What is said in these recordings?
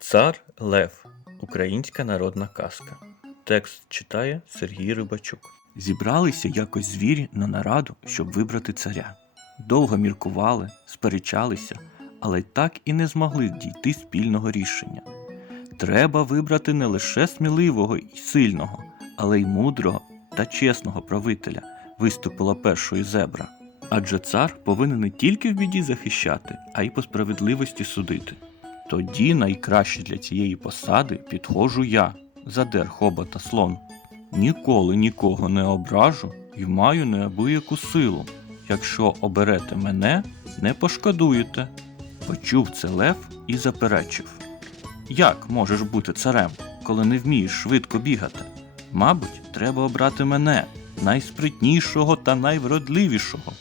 Цар Лев. Українська народна казка. Текст читає Сергій Рибачук. Зібралися якось звірі на нараду, щоб вибрати царя. Довго міркували, сперечалися, але так і не змогли дійти спільного рішення. Треба вибрати не лише сміливого і сильного, але й мудрого та чесного правителя, виступила першою зебра. Адже цар повинен не тільки в біді захищати, а й по справедливості судити. Тоді найкраще для цієї посади підходжу я, задер хобота слон. Ніколи нікого не ображу і маю неабияку силу. Якщо оберете мене, не пошкодуєте. Почув це лев і заперечив. Як можеш бути царем, коли не вмієш швидко бігати? Мабуть, треба обрати мене, найспритнішого та найвродливішого.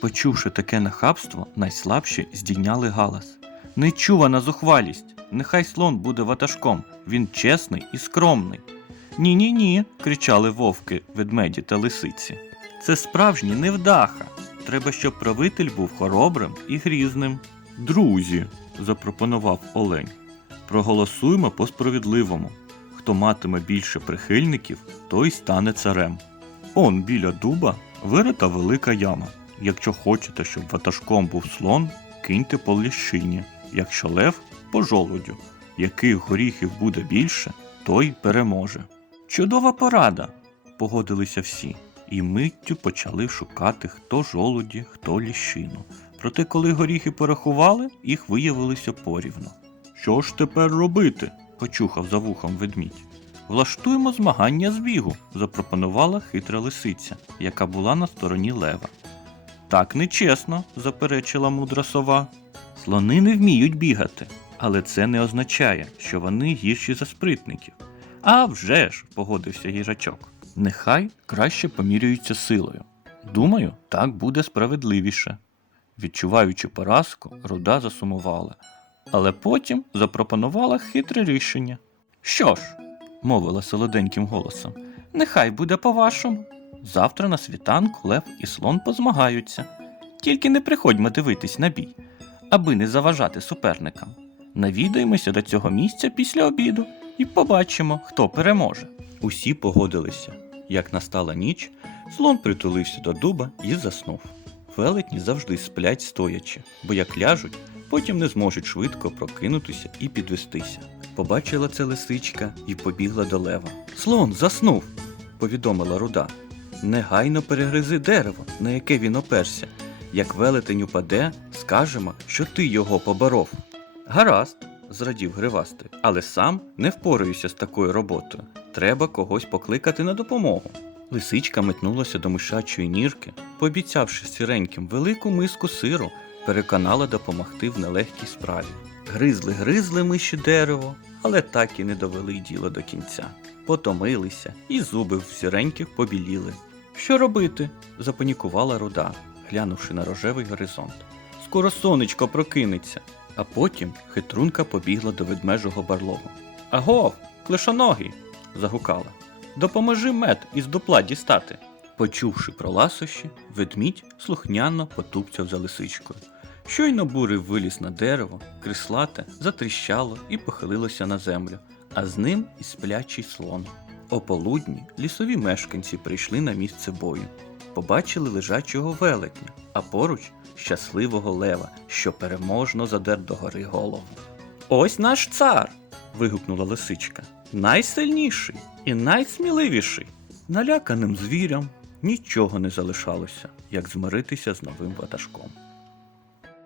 Почувши таке нахабство, найслабші здійняли галас. Нечувана зухвалість. Нехай слон буде ватажком, він чесний і скромний. Ні, ні, ні. кричали вовки, ведмеді та лисиці. Це справжній невдаха. Треба, щоб правитель був хоробрим і грізним. Друзі, запропонував Олень, проголосуємо по справедливому. Хто матиме більше прихильників, той стане царем. Он біля дуба вирита велика яма. Якщо хочете, щоб ватажком був слон, киньте по ліщині. Якщо лев по жолудю. Яких горіхів буде більше, той переможе. Чудова порада, погодилися всі, і миттю почали шукати хто жолуді, хто ліщину. Проте, коли горіхи порахували, їх виявилося порівно. Що ж тепер робити? почухав за вухом ведмідь. Влаштуємо змагання з бігу, запропонувала хитра лисиця, яка була на стороні лева. Так нечесно, заперечила мудра сова. Слони не вміють бігати, але це не означає, що вони гірші за спритників. А вже ж, погодився їжачок. Нехай краще поміряються силою. Думаю, так буде справедливіше. Відчуваючи поразку, руда засумувала, але потім запропонувала хитре рішення. Що ж, мовила солоденьким голосом, нехай буде по-вашому. Завтра на світанку лев і слон позмагаються. Тільки не приходьмо дивитись на бій, аби не заважати суперникам. Навідаємося до цього місця після обіду і побачимо, хто переможе. Усі погодилися. Як настала ніч, слон притулився до дуба і заснув. Велетні завжди сплять стоячи, бо як ляжуть, потім не зможуть швидко прокинутися і підвестися. Побачила це лисичка і побігла до лева. Слон заснув, повідомила руда. Негайно перегризи дерево, на яке він оперся. Як велетень упаде, скажемо, що ти його поборов. Гаразд, зрадів гривастий, але сам не впораюся з такою роботою. Треба когось покликати на допомогу. Лисичка метнулася до мишачої нірки, пообіцявши сіреньким велику миску сиру, переконала допомогти в нелегкій справі. Гризли, гризли миші дерево, але так і не довели діло до кінця. Потомилися, і зуби в сіреньких побіліли. Що робити? запанікувала руда, глянувши на рожевий горизонт. Скоро сонечко прокинеться. А потім хитрунка побігла до ведмежого барлогу. Агов, клишоногий. загукала. Допоможи мед із дупла дістати. Почувши про ласощі, ведмідь слухняно потупцяв за лисичкою. Щойно бурив виліз на дерево, крислате затріщало і похилилося на землю, а з ним і сплячий слон. О полудні лісові мешканці прийшли на місце бою. Побачили лежачого велетня, а поруч щасливого лева, що переможно задер догори голову. Ось наш цар. вигукнула лисичка. Найсильніший і найсміливіший. Наляканим звірям нічого не залишалося, як змиритися з новим ватажком.